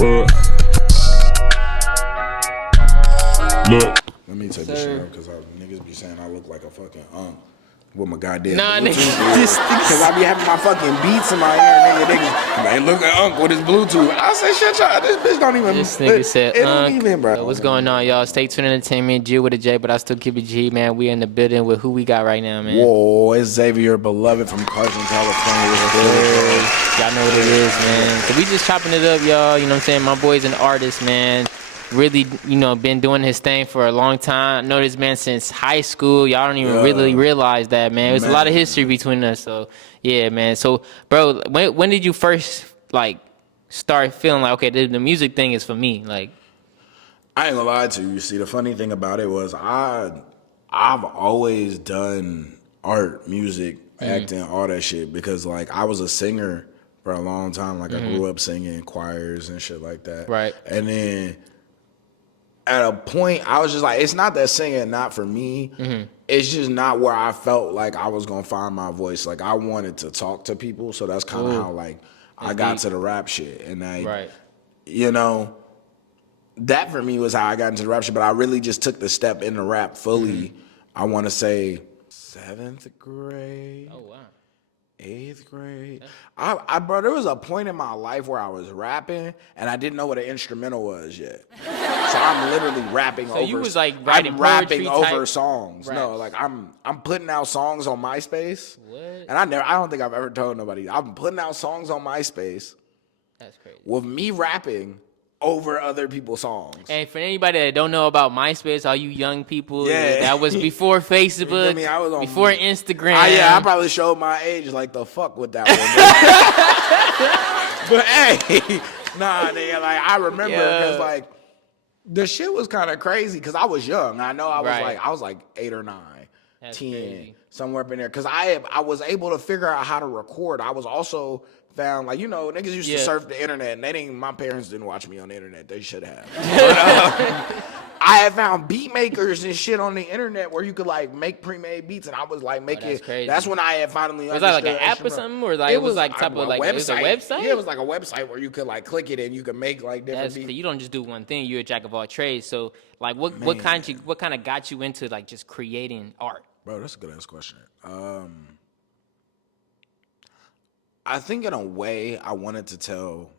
What? Look. Let me take this shit out because niggas be saying I look like a fucking with my goddamn Nah, Bluetooth. nigga. Because I be having my fucking beats in my ear, nigga. They look at Unc with his Bluetooth. I say, shut y'all. This bitch don't even. This nigga said, it don't even, bro. What's going on, y'all? Stay tuned Entertainment, G with a J, but I still keep it G, man. We in the building with who we got right now, man. Whoa, it's Xavier Beloved from Carson, California. Y'all know what it is, man. So we just chopping it up, y'all. You know what I'm saying? My boy's an artist, man. Really, you know, been doing his thing for a long time. I know this man since high school. Y'all don't even really realize that, man. There's a lot of history between us. So, yeah, man. So, bro, when did you first, like, start feeling like, okay, the music thing is for me? Like, I ain't gonna lie to you. See, the funny thing about it was I've always done art, music, acting, all that shit because, like, I was a singer for a long time. Like, I grew up singing in choirs and shit like that. Right. And then at a point, I was just like, it's not that singing not for me. It's just not where I felt like I was gonna find my voice. Like, I wanted to talk to people, so that's kind of how, like, I got to the rap shit. And you know, that for me was how I got into the rap shit. But I really just took the step into rap fully. I want to say 7th grade. oh, wow. 8th grade. Bro, there was a point in my life where I was rapping and I didn't know what an instrumental was yet. So I'm literally rapping over. So you was like writing I'm rapping poetry over type songs. raps. No, like I'm putting out songs on MySpace. What? And I don't think I've ever told nobody. I'm putting out songs on MySpace That's crazy. with me rapping over other people's songs. And for anybody that don't know about MySpace, all you young people, Yeah. that was before Facebook, I was on, before Instagram. I probably showed my age like the fuck with that one. But hey, nah, nigga, like I remember because like the shit was kind of crazy because I was young. I know I was like 8 or 9, That's 10, crazy. somewhere up in there. Because I was able to figure out how to record. I was also found, like, you know, niggas used to surf the internet, and my parents didn't watch me on the internet. They should have. But, I had found beat makers and shit on the internet where you could, like, make pre-made beats, and I was, like, making that's crazy. That's when I had finally Was that like understood an app or something? Or like, it was like type of like, it was a website? Yeah, it was like a website where you could, like, click it and you could make, like, different beats. You don't just do one thing. You're a jack of all trades. So, like, what kind of got you into, like, just creating art? Bro, that's a good-ass question. I think in a way I wanted to tell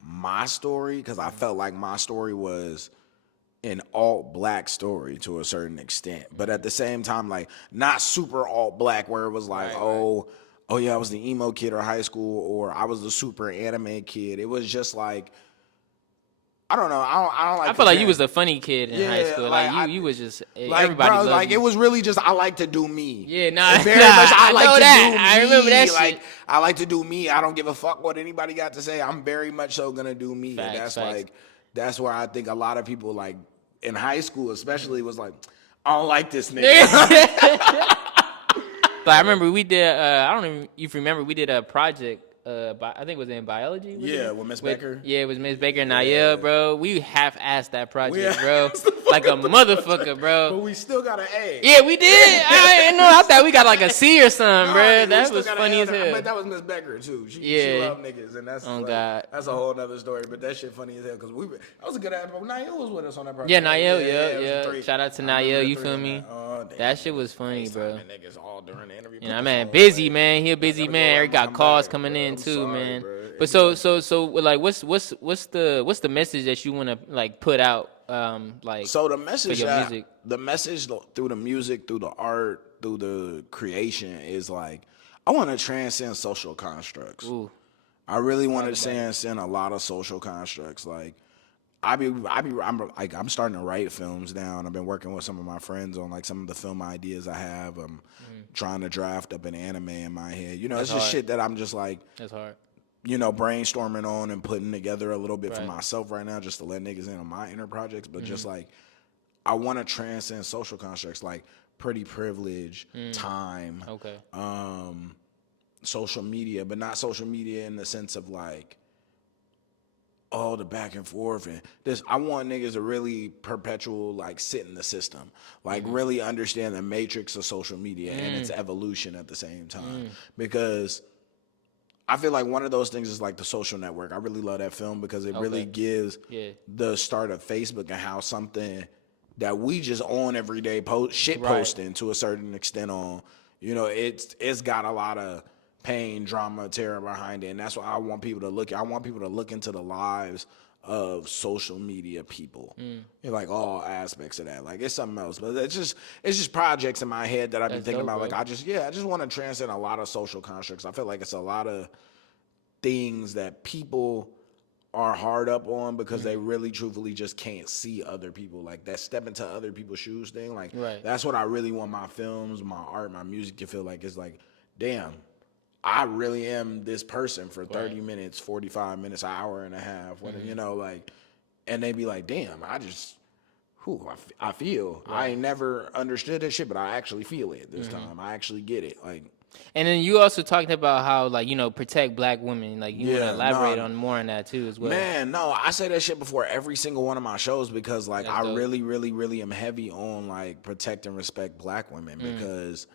my story because I felt like my story was an alt-black story to a certain extent. But at the same time, like, not super alt-black where it was like, oh yeah, I was the emo kid or high school, or I was the super anime kid. It was just like, I don't know. I don't like. I feel like you was the funny kid in high school. Like you was just like, everybody bro, loved like you. It was really just I like to do me. Yeah, nah, very much I like to that. do me. I remember that like, shit. I like to do me. I don't give a fuck what anybody got to say. I'm very much so gonna do me. Facts, and that's facts. like that's where I think a lot of people, like in high school especially, was like, I don't like this nigga. But I remember we did. I don't even if you remember we did a project. I think it was in biology. Yeah, with Miss Baker. Yeah, it was Miss Baker and Nayel, bro. We half-assed that project, bro. Like a motherfucker, bro. But we still got an A. Yeah, we did. I didn't know. I thought we got like a C or something, bro. That was funny as hell. I bet that was Miss Becker too. She loved niggas, and that's God. That's a whole other story. But that shit funny as hell because that was a good ass. Nayel was with us on that project. Yeah, Nayel. Yeah. Shout out to Nayel. You feel me? That shit was funny, bro. Niggas all during the interview. You know, man, busy man. He a busy man. He got calls coming in too, man. But so like, what's the message that you want to like put out, like? So the message, for your music? The message through the music, through the art, through the creation is like, I want to transcend social constructs. Ooh. I really want to transcend a lot of social constructs. Like, I'm starting to write films down. I've been working with some of my friends on like some of the film ideas I have. I'm trying to draft up an anime in my head. You know, it's just shit that I'm just like. That's hard. You know, brainstorming on and putting together a little bit for myself right now, just to let niggas in on my inner projects. But just like, I want to transcend social constructs like pretty privilege, time, social media, but not social media in the sense of like, oh, the back and forth and this. I want niggas to really perpetual like sit in the system, like really understand the matrix of social media and its evolution at the same time, because I feel like one of those things is like The Social Network. I really love that film because it really gives the start of Facebook and how something that we just on every day posting to a certain extent on, you know, it's got a lot of pain, drama, terror behind it, and that's what I want people to look at. I want people to look into the lives of social media people, like all aspects of that. Like it's something else, but it's just projects in my head that I've been thinking about. Bro. Like I just want to transcend a lot of social constructs. I feel like it's a lot of things that people are hard up on because they really truthfully just can't see other people, like that step into other people's shoes thing. Like that's what I really want my films, my art, my music to feel like. It's like, damn, I really am this person for 30 minutes, 45 minutes, an hour and a half, whatever, you know, like, and they be like, damn, I feel. I ain't never understood that shit, but I actually feel it this time. I actually get it. Like, and then you also talked about how, like, you know, protect black women. Like, you want to elaborate on more on that too as well. Man, no, I say that shit before every single one of my shows because, like, I really, really, really am heavy on, like, protect and respect black women because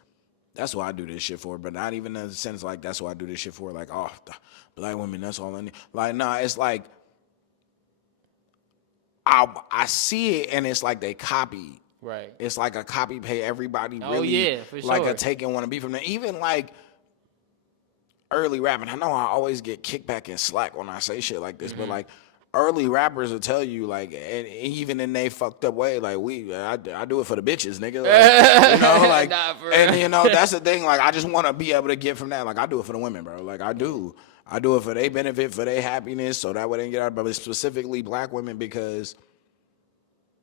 that's what I do this shit for. But not even in the sense, like, that's what I do this shit for. Like, oh, black women, that's all I need. Like, nah, it's like, I see it and it's like they copy. Right. It's like a copy pay. Everybody really, oh, yeah, for sure. like a take and want to be from there. Even like early rapping. I know I always get kickback and slack when I say shit like this, but like early rappers will tell you, like, and even in they fucked up way, like I do it for the bitches, nigga. Like, you know, like, and you know that's the thing. Like I just want to be able to get from that. Like I do it for the women, bro. Like I do it for their benefit, for their happiness, so that way they can get out. But specifically black women because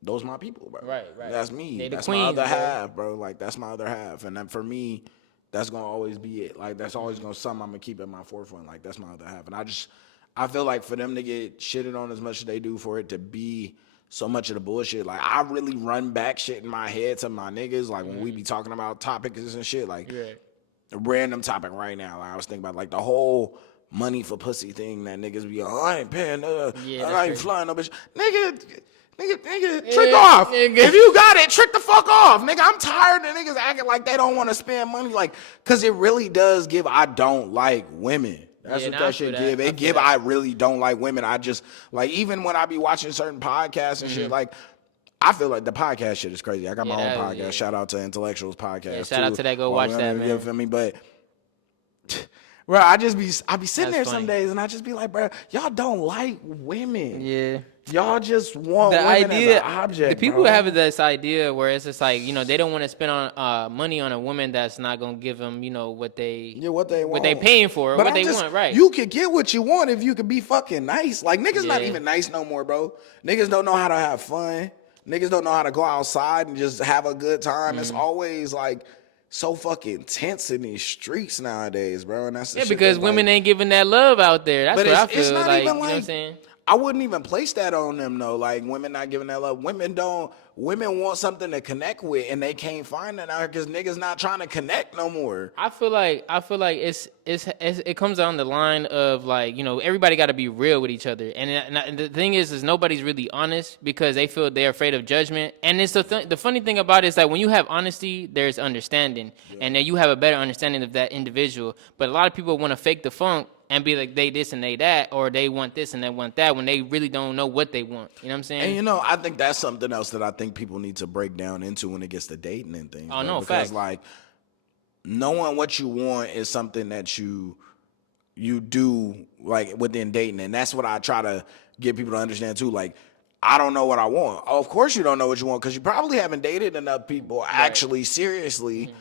those my people, bro. Right. That's me. That's queens, my other bro. half, bro. Like that's my other half, and then for me, that's gonna always be it. Like that's always gonna something I'm gonna keep at my forefront. Like that's my other half, and I feel like for them to get shitted on as much as they do, for it to be so much of the bullshit, like I really run back shit in my head to my niggas. Like when we be talking about topics and shit, like a random topic right now. Like I was thinking about like the whole money for pussy thing that niggas be, oh, I ain't paying, I ain't flying no bitch, nigga, trick off. If you got it, trick the fuck off, nigga. I'm tired of niggas acting like they don't want to spend money, like, cause it really does give. I don't like women. That's what that shit give. It give. I really don't like women. I just like, even when I be watching certain podcasts and shit, like I feel like the podcast shit is crazy. I got my own podcast. Yeah. Shout out to Intellectuals podcast. Shout out to that. Go watch that, man. You feel me? But bro, I be sitting there some days and I just be like, bro, y'all don't like women. Yeah. Y'all just want the women idea, as an object. The people bro. have this idea where it's just like, you know, they don't want to spend on money on a woman that's not gonna give them, you know, what they want, what they paying for, but what they want, right? You could get what you want if you could be fucking nice. Like niggas not even nice no more, bro. Niggas don't know how to have fun. Niggas don't know how to go outside and just have a good time. It's always like so fucking tense in these streets nowadays, bro. And that's the shit because women ain't giving that love out there. That's what I feel. It's not like, even like, you know what I'm saying? I wouldn't even place that on them though. Like women not giving that love. Women want something to connect with, and they can't find that out here because niggas not trying to connect no more. I feel like it comes down the line of like, you know, everybody got to be real with each other, and the thing is nobody's really honest because they feel they're afraid of judgment. And it's the funny thing about it is that when you have honesty, there's understanding, and then you have a better understanding of that individual. But a lot of people want to fake the funk and be like they this and they that, or they want this and they want that when they really don't know what they want. You know what I'm saying? And you know, I think that's something else that I think people need to break down into when it gets to dating and things. Oh, no, because facts. Like knowing what you want is something that you do like within dating, and that's what I try to get people to understand too. Like, I don't know what I want. Of course you don't know what you want because you probably haven't dated enough people actually seriously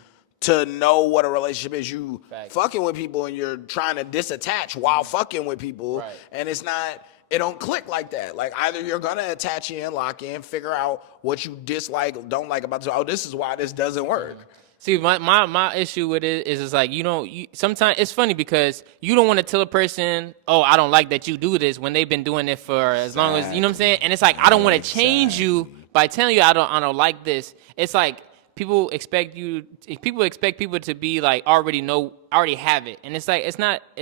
to know what a relationship is. You fucking with people and you're trying to disattach while fucking with people, and it don't click like that. Like either you're gonna attach in, lock in, figure out what you dislike, don't like about this. Oh, this is why this doesn't work. See, my issue with it is it's like, sometimes it's funny because you don't want to tell a person, oh, I don't like that you do this when they've been doing it for as long as, you know what I'm saying? And it's like, I don't want to change you by telling you I don't like this. It's like, people expect people to be like already have it, and it's like it's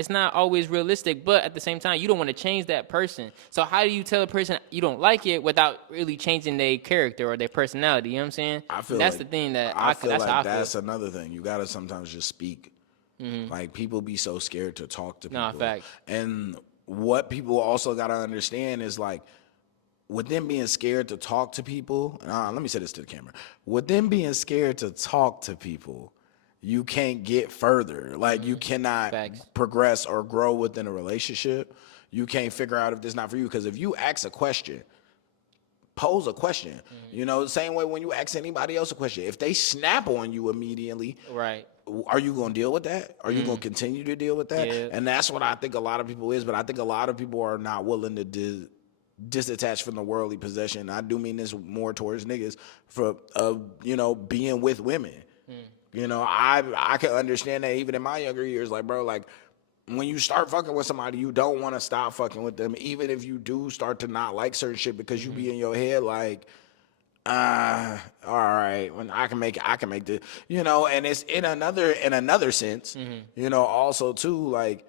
not always realistic. But at the same time, you don't want to change that person. So how do you tell a person you don't like it without really changing their character or their personality? You know what I'm saying? I feel that's like, the thing that I feel like that's another thing. You gotta sometimes just speak Like, people be so scared to talk to people. Nah, facts. And what people also got to understand is, like, with them being scared to talk to people, let me say this to the camera. With them being scared to talk to people, you can't get further. Like, you cannot progress or grow within a relationship. You can't figure out if this is not for you. Because if you ask a question, pose a question. You know, the same way when you ask anybody else a question. If they snap on you immediately, right, are you going to deal with that? Are you going to continue to deal with that? Yeah. And that's what I think a lot of people is. But I think a lot of people are not willing to disattached from the worldly possession. I do mean this more towards niggas for you know, being with women. You know, I can understand that even in my younger years, like, bro, like, when you start fucking with somebody, you don't want to stop fucking with them, even if you do start to not like certain shit, because you be in your head like, all right, when I can make this, you know. And it's in another sense, you know, also too, like,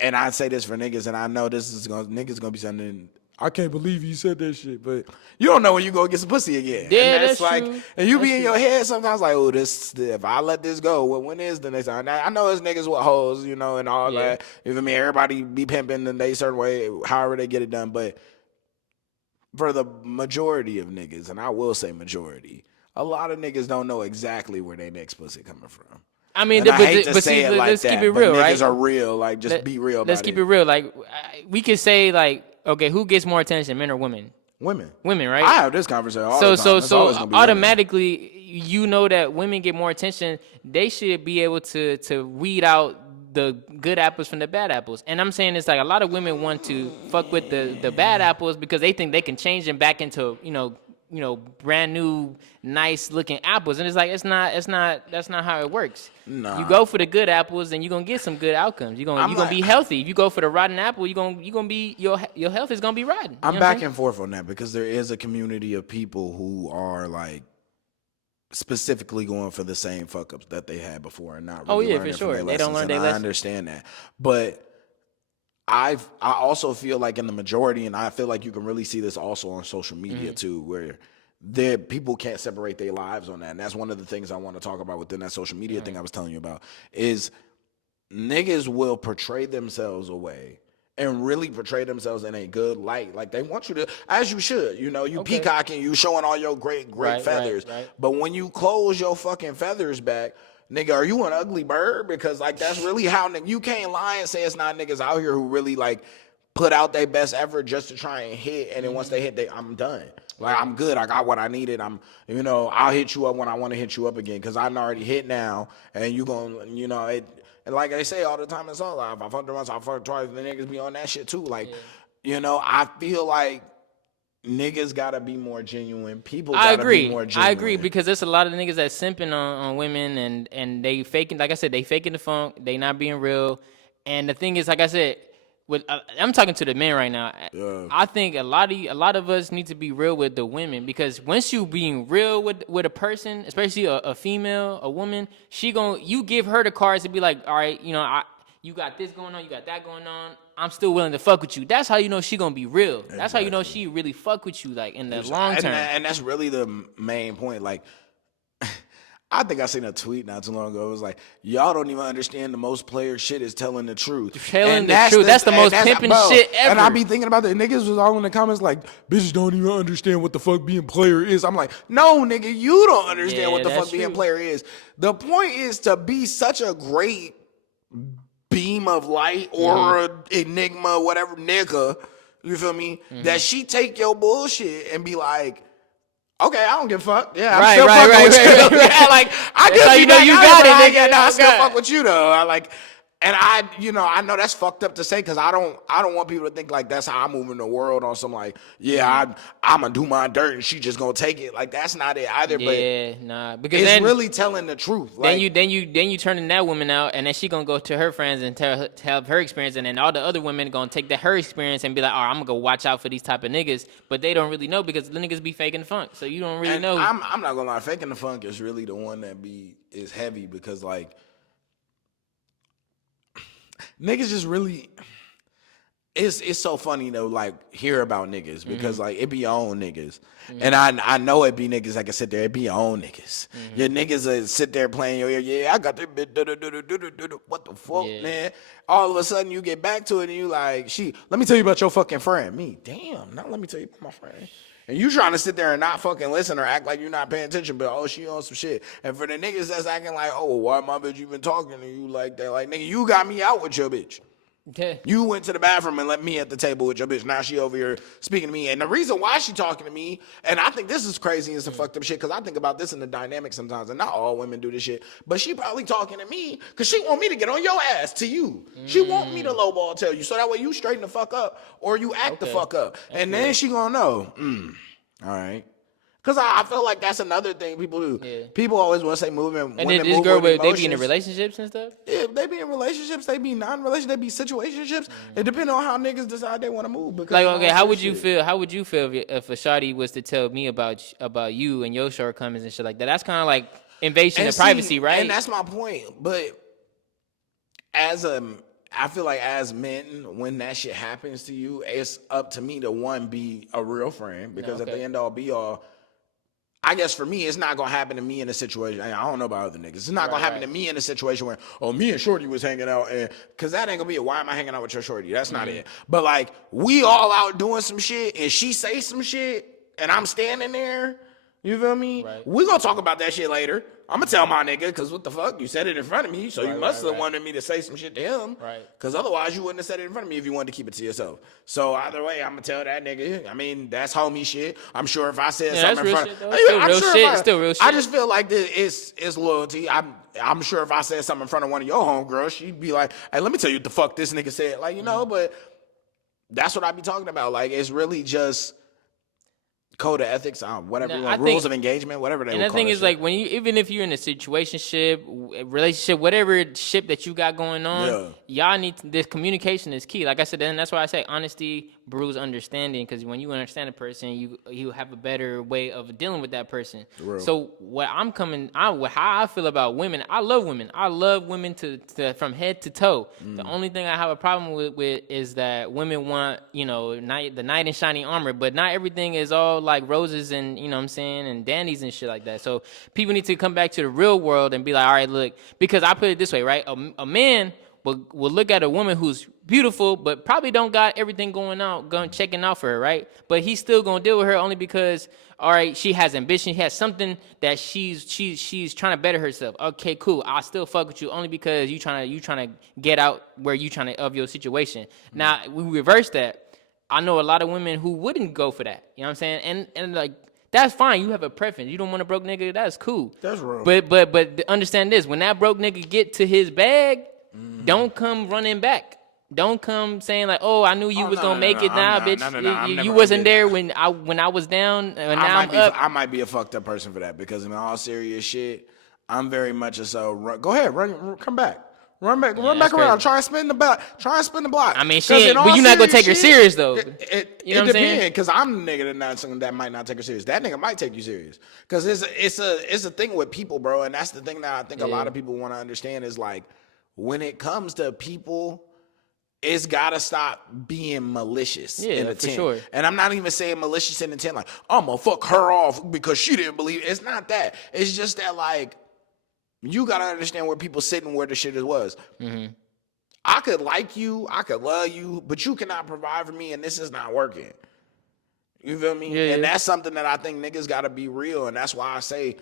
and I say this for niggas, and I know niggas gonna be something. I can't believe you said that shit, but you don't know when you go get some pussy again. Yeah, and that's like, true. And you That's be in true. your head sometimes like, oh, if I let this go, well, when is the next time? Now, I know it's niggas with hoes, you know, and all that. You feel me? Everybody be pimping in a certain way, however they get it done. But for the majority of niggas, and I will say majority, a lot of niggas don't know exactly where their next pussy coming from. I mean, and I hate to say it like let's that, keep it but real, niggas right? are real. Like, just be real about it. Let's keep it real. Like, we could say, like, okay, who gets more attention, men or women? Women, right? I have this conversation all the time. It's always gonna be automatically, you know that women get more attention. They should be able to weed out the good apples from the bad apples. And I'm saying it's like a lot of women want to fuck with the bad apples because they think they can change them back into, you know, brand new, nice looking apples. And it's like, that's not how it works. Nah. You go for the good apples, and you're gonna get some good outcomes. You're gonna be healthy. If you go for the rotten apple, you're gonna be your health is gonna be rotten. I'm back and forth on that, because there is a community of people who are, like, specifically going for the same fuck ups that they had before and not really learning for sure. from their They don't learn their I lessons. understand that. But I also feel like in the majority, and I feel like you can really see this also on social media too, where people can't separate their lives on that. And that's one of the things I want to talk about within that social media thing I was telling you about, is niggas will portray themselves away and really portray themselves in a good light. Like, they want you to, as you should, you know, you peacocking, you showing all your great feathers. Right. But when you close your fucking feathers back, nigga, are you an ugly bird? Because, like, that's really how, you can't lie and say it's not niggas out here who really, like, put out their best effort just to try and hit. And then once they hit, I'm done. Like, I'm good. I got what I needed. You know, I'll hit you up when I want to hit you up again, because I'm already hit now. And you gonna, you know, and like they say all the time, it's all life. I fucked once, I fucked twice. The niggas be on that shit too. Like, you know, I feel like niggas gotta be more genuine. People gotta be more genuine. I agree, because there's a lot of niggas that simping on women, and they faking, like I said, they faking the funk. They not being real. And the thing is, like I said, I'm talking to the men right now. Yeah. I think a lot of us need to be real with the women, because once you being real with a person, especially a female, a woman, you give her the cards to be like, all right, you know, you got this going on, you got that going on. I'm still willing to fuck with you. That's how you know she gonna be real. Exactly. That's how you know she really fuck with you, like, in the long term. And that's really the main point. Like, I think I seen a tweet not too long ago. It was like, y'all don't even understand the most player shit is telling the truth. That's the most pimping shit ever. And I be thinking about that. Niggas was all in the comments like, bitches don't even understand what the fuck being player is. I'm like, no, nigga, you don't understand what the fuck being player is. The point is to be such a great beam of light or enigma, whatever, nigga, you feel me? That she take your bullshit and be like, okay, I don't give a fuck. Yeah, I'm still fucking with you. Yeah, like, I just, you know, you got it, nigga. I still fuck with you though. And I know that's fucked up to say, because I don't want people to think like that's how I move in the world on some, like, I'm gonna do my dirt and she just gonna take it. Like, that's not it either. Yeah, nah, because it's really telling the truth. Like, then you turning that woman out, and then she gonna go to her friends and tell her experience, and then all the other women gonna take her experience and be like, all right, I'm gonna go watch out for these type of niggas. But they don't really know, because the niggas be faking the funk, so you don't really know. I'm not gonna lie, faking the funk is really the one that is heavy, because, like, niggas just really, it's so funny to like hear about niggas because like it be your own niggas, and I know it be niggas that can sit there. It be your own niggas. Your niggas that sit there playing your ear. Yeah, I got that bit. What the fuck, man? All of a sudden you get back to it and you like, let me tell you about your fucking friend. Me, damn. Now let me tell you about my friend. And you trying to sit there and not fucking listen or act like you're not paying attention, but she on some shit. And for the niggas that's acting like, oh, why my bitch even talking to you like that? Like, nigga, you got me out with your bitch. Okay. You went to the bathroom and left me at the table with your bitch. Now she over here speaking to me. And the reason why she talking to me, and I think this is crazy and some fucked up shit, because I think about this in the dynamic sometimes, and not all women do this shit, but she probably talking to me because she want me to get on your ass to you. She want me to lowball tell you, so that way you straighten the fuck up or you act the fuck up. And then she gonna know, all right. Because I feel like that's another thing people do. Yeah. People always want to say moving. And then this girl, they be in relationships and stuff? Yeah, they be in relationships. They be non-relationships. They be situationships. It depends on how niggas decide they want to move. Because like, okay, how would you feel? How would you feel if a shawty was to tell me about you and your shortcomings and shit like that? That's kind of like invasion of privacy, right? And that's my point. But I feel like as men, when that shit happens to you, it's up to me to be a real friend. Because at the end all be all, I guess for me, it's not going to happen to me in a situation. I don't know about other niggas. It's not going to happen to me in a situation where, me and Shorty was hanging out. Because that ain't going to be it. Why am I hanging out with your Shorty? That's not it. But like, we all out doing some shit and she say some shit and I'm standing there. You feel me? Right. We going to talk about that shit later. I'm going to tell my nigga, because what the fuck? You said it in front of me, so you must have wanted me to say some shit to him. Right. Because otherwise you wouldn't have said it in front of me if you wanted to keep it to yourself. So either way, I'm going to tell that nigga. I mean, that's homie shit. I'm sure if I said something in front of him. Still real shit. I just feel like it's loyalty. I'm sure if I said something in front of one of your homegirls, she'd be like, hey, let me tell you what the fuck this nigga said. Like, you know, but that's what I be talking about. Like, it's really just code of ethics, rules of engagement, whatever they. And the thing is, like, when even if you're in a situationship, relationship, whatever ship that you got going on, y'all need this communication is key. Like I said, and that's why I say honesty brews understanding. Because when you understand a person, you have a better way of dealing with that person. Real. So how I feel about women, I love women. I love women to from head to toe. The only thing I have a problem with is that women want the knight in shiny armor, but not everything is all like roses and, you know what I'm saying, and dandies and shit like that. So people need to come back to the real world and be like, all right, look, because I put it this way, right? A man will look at a woman who's beautiful, but probably don't got everything checking out for her, right? But he's still gonna deal with her only because, all right, she has ambition, she has something that she's trying to better herself. Okay, cool. I'll still fuck with you only because you trying to get out where you trying to of your situation. Now we reverse that. I know a lot of women who wouldn't go for that. You know what I'm saying? And like, that's fine. You have a preference. You don't want a broke nigga. That's cool. That's real. But understand this. When that broke nigga get to his bag, don't come running back. Don't come saying like, oh, I knew you was gonna make it now, bitch. You wasn't there when I was down, and now I'm up. I might be a fucked up person for that, because in all serious shit, I'm very much go ahead, come back. Run back around. Crazy. Try and spin the block. I mean, but you're not gonna take her serious though. It depends, because I'm the nigga that might not take her serious. That nigga might take you serious, because it's a thing with people, bro. And that's the thing that I think a lot of people want to understand is like, when it comes to people, it's gotta stop being malicious in intent. For sure. And I'm not even saying malicious in intent, like I'm gonna fuck her off because she didn't believe. It's not that. It's just that, like, you gotta understand where people sitting, where the shit was. Mm-hmm. I could like you, I could love you, but you cannot provide for me, and this is not working. You feel me? Yeah, and that's something that I think niggas gotta be real, and that's why I say,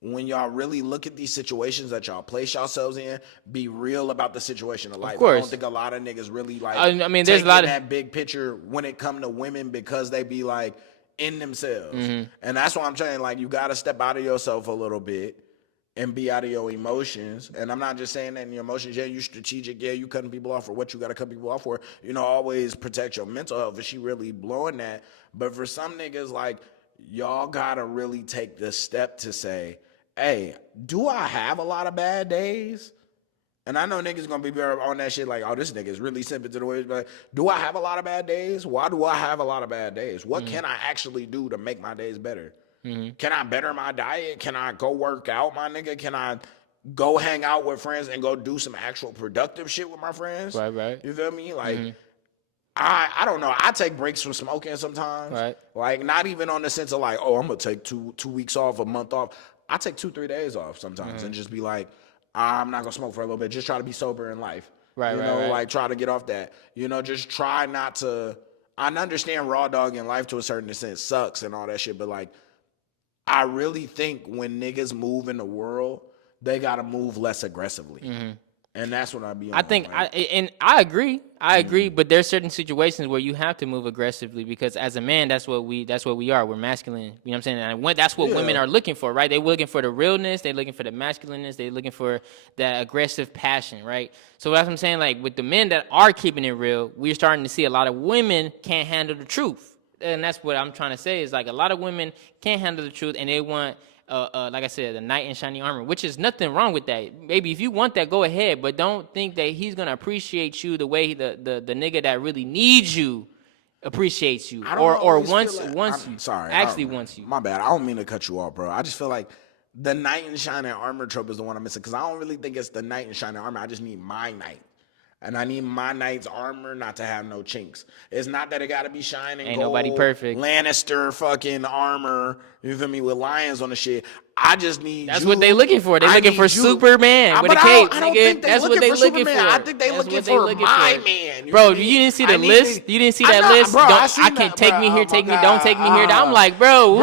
when y'all really look at these situations that y'all place yourselves in, be real about the situation of life. Of course. I don't think a lot of niggas really like. I mean, there's a lot of that big picture when it come to women, because they be like in themselves, and that's why I'm saying, like, you gotta step out of yourself a little bit and be out of your emotions. And I'm not just saying that in your emotions. Yeah, you strategic. Yeah, you cutting people off for what you got to cut people off for. Always protect your mental health if she really blowing that. But for some niggas, like, y'all got to really take the step to say, hey, do I have a lot of bad days? And I know niggas going to be on that shit like, oh, this nigga is really simple to the way. But do I have a lot of bad days? Why do I have a lot of bad days? What can I actually do to make my days better? Can I better my diet? Can I go work out, my nigga? Can I go hang out with friends and go do some actual productive shit with my friends? Right. You feel me? Like, I don't know. I take breaks from smoking sometimes. Right. Like, not even on the sense of like, oh, I'm gonna take two weeks off, a month off. I take 2-3 days off sometimes and just be like, I'm not gonna smoke for a little bit. Just try to be sober in life. Right, you right, know, right. like try to get off that. You know, just try not to. I understand raw dog in life to a certain extent sucks and all that shit, but like, I really think when niggas move in the world, they gotta move less aggressively. And that's what I be on. I think like, I agree. I agree, but there's certain situations where you have to move aggressively because as a man, that's what we are. We're masculine. You know what I'm saying? And that's what women are looking for, right? They're looking for the realness. They're looking for the masculineness. They're looking for that aggressive passion, right? So that's what I'm saying. Like with the men that are keeping it real, we're starting to see a lot of women can't handle the truth, and that's what I'm trying to say is like a lot of women can't handle the truth, and they want. Like I said, the knight in shining armor, which is nothing wrong with that. Baby, if you want that, go ahead. But don't think that he's gonna appreciate you the way the nigga that really needs you appreciates you, or wants you. Sorry, actually wants you. My bad. I don't mean to cut you off, bro. I just feel like the knight in shining armor trope is the one I'm missing because I don't really think it's the knight in shining armor. I just need my knight. And I need my knight's armor not to have no chinks. It's not that it got to be shining Ain't gold, nobody perfect. Lannister fucking armor, you feel me, with lions on the shit. I just need That's you. what they looking for. They looking for Superman with a cape. I don't think they That's looking what they for looking Superman. for. I think they That's looking what for looking my for. man. Bro, you didn't see the list? You didn't see that list? Bro, I can't take me here, take me, don't take me here. I'm like, bro,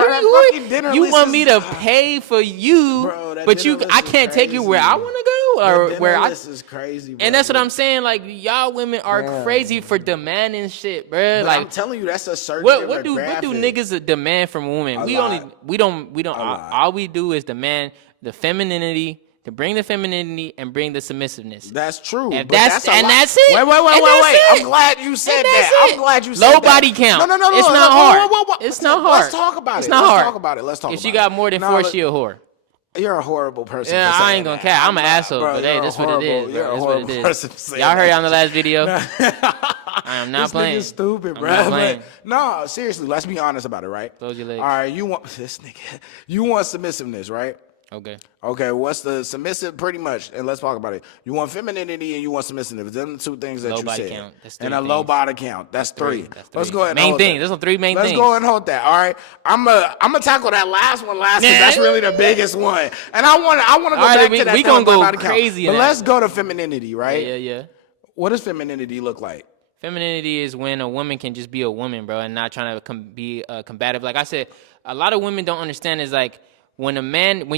you want me to pay for you, Bro, but I can't take you where I want to go or where I. This is crazy, bro. And that's what I'm saying. Like y'all women are crazy for demanding shit, bro. But Like I'm telling you, that's a certain what do demographic. niggas demand from women? We don't. All we do is demand the femininity, to bring the femininity and bring the submissiveness. That's true. And but that's it. Wait. And I'm it. glad you said that. That's it. I'm glad you said that. Low body count. No. It's not hard. It's not hard. Let's talk about it. It's not hard. Let's talk about it. Let's talk about it. If she got more than 4, she a whore. You're a horrible person. Yeah, for I saying ain't gonna that. care. I'm an asshole, bro, but hey, that's what it is. Bro. You're a That's what it horrible person is. for saying Y'all heard that. on the last video. I am not this playing. Nigga's stupid, I'm bro. not playing. No, seriously, let's be honest about it, right? Close your legs. All right, you want this nigga. You want submissiveness, right? Okay, what's the submissive? Pretty much, and let's talk about it. You want femininity and you want submissiveness. Them the two things that Low you body said. count. That's and three a low things. body count. That's three. Let's go ahead and Main hold thing. that. There's 3 main things. Let's go and hold that. All right, I'm gonna tackle that last one because that's really the biggest one. And I want to go back to that. We gonna go body crazy. Count. But let's go to femininity, right? Yeah. What does femininity look like? Femininity is when a woman can just be a woman, bro, and not trying to be combative. Like I said, a lot of women don't understand is like when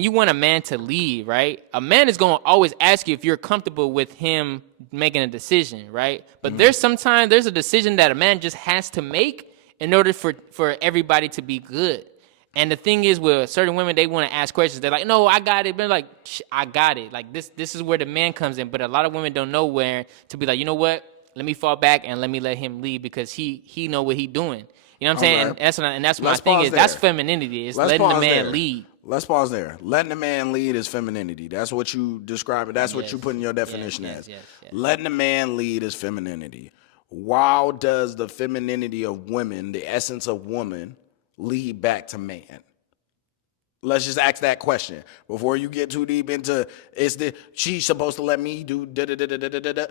you want a man to lead, right? A man is going to always ask you if you're comfortable with him making a decision, right? But there's a decision that a man just has to make in order for everybody to be good. And the thing is, with certain women, they want to ask questions. They're like, "No, I got it." But like, I got it. Like this is where the man comes in. But a lot of women don't know where to be like, you know what? Let me fall back and let me let him lead because he know what he doing. You know what I'm saying? And that's my thing is. That's femininity. It's letting the man lead. Let's pause there. Letting the man lead is femininity. That's what you describe it. That's what you put in your definition as. Yes. Letting the man lead is femininity. How does the femininity of women, the essence of woman, lead back to man? Let's just ask that question before you get too deep into she's supposed to let me do da da da da da da da.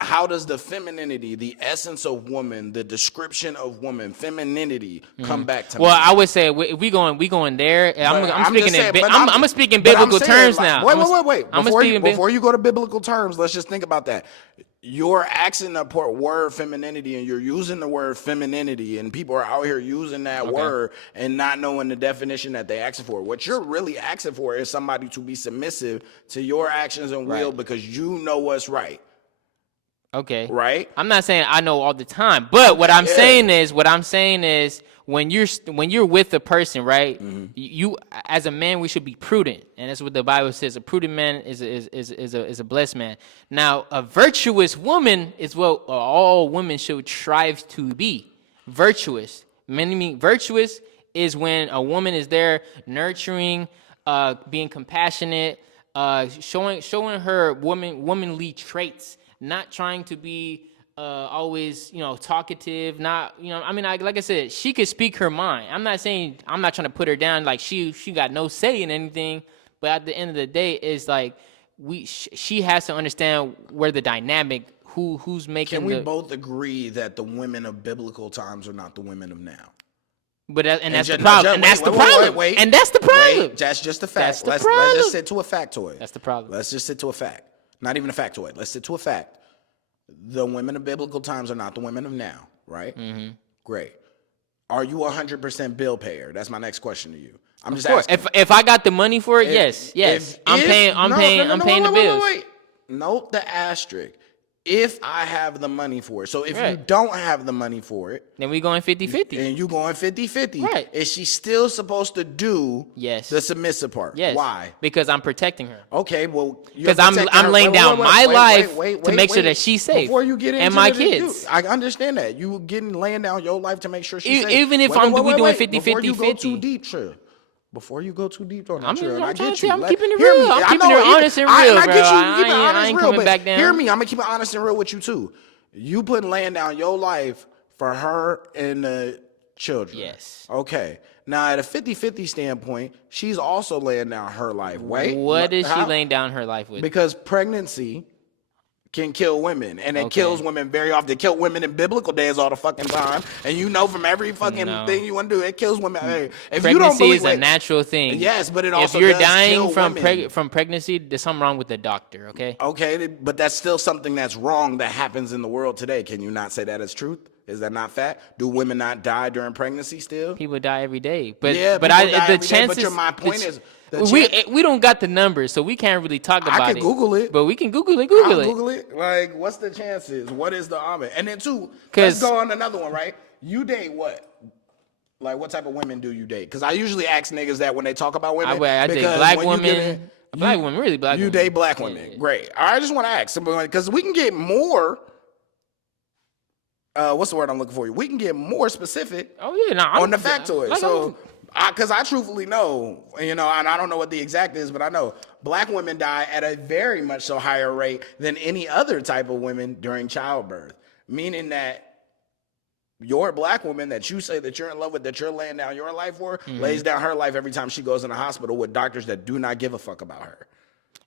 How does the femininity, the essence of woman, the description of woman, femininity come back to me? Well, I would say if we going there. I'm speaking biblical terms now. Wait. Before you go to biblical terms, let's just think about that. You're asking the word femininity, and you're using the word femininity, and people are out here using that word and not knowing the definition that they're asking for. What you're really asking for is somebody to be submissive to your actions and will because you know what's right. Okay. Right? I'm not saying I know all the time, but what I'm saying is when you're with a person, right? You as a man, we should be prudent, and that's what the Bible says. A prudent man is a blessed man. Now, a virtuous woman is what all women should strive to be. Virtuous. Meaning virtuous is when a woman is there nurturing, being compassionate, showing her womanly traits. Not trying to be always, talkative. Not, like I said, she could speak her mind. I'm not saying I'm not trying to put her down. Like she got no say in anything. But at the end of the day, it's like she has to understand where the dynamic, who's making. Can we both agree that the women of biblical times are not the women of now? But that's the problem. And that's the problem. And that's the problem. That's just a fact. Let's just sit to a factoid. That's the problem. Let's just sit to a fact. Not even a factoid. Let's sit to a fact. The women of biblical times are not the women of now, right? Mm-hmm. Great. Are you 100% bill payer? That's my next question to you. I'm just asking. If I got the money for it, yes. I'm paying the bills. Wait. Note the asterisk. If I have the money for it. So if you don't have the money for it. Then we going 50-50. And you going 50-50. Right. Is she still supposed to do the submissive part? Yes. Why? Because I'm protecting her. Okay, well. Because I'm laying down my life to make sure that she's safe. Before you get into and my kids. I understand that. You laying down your life to make sure she's safe. Even if we doing 50-50. Before you go too deep, sure. Before you go too deep on that, I'm keeping it real. I'm keeping it honest and real, I bro. get you. You keep it honest I ain't real, coming back down. Hear me. I'm gonna keep it honest and real with you too. You putting laying down your life for her and the children. Yes. Okay. Now, at a 50-50 standpoint, she's also laying down her life. Wait. What is she laying down her life with? Because pregnancy can kill women, and it kills women very often. It killed women in biblical days all the fucking time, and you know from every fucking thing you want to do, it kills women. Hey, if pregnancy you don't believe, is a natural thing. Yes, but it also if you're does dying kill from pregnancy, there's something wrong with the doctor. Okay. Okay, but that's still something that's wrong that happens in the world today. Can you not say that as truth? Is that not fact? Do women not die during pregnancy still? People die every day, but the chances. But my point is. We don't got the numbers, so we can't really talk about it. I can Google it. But we can Google it. Google it. Like, what's the chances? What is the odds? And then two, let's go on another one, right? You date what? Like, what type of women do you date? Because I usually ask niggas that when they talk about women. I date black women. Black women, really black women. You date black women. Yeah. Great. I just want to ask, because we can get more. What's the word I'm looking for? We can get more specific on the factoid. So, because I truthfully know, and I don't know what the exact is, but I know black women die at a very much so higher rate than any other type of women during childbirth. Meaning that your black woman that you say that you're in love with, that you're laying down your life for, lays down her life every time she goes in the hospital with doctors that do not give a fuck about her.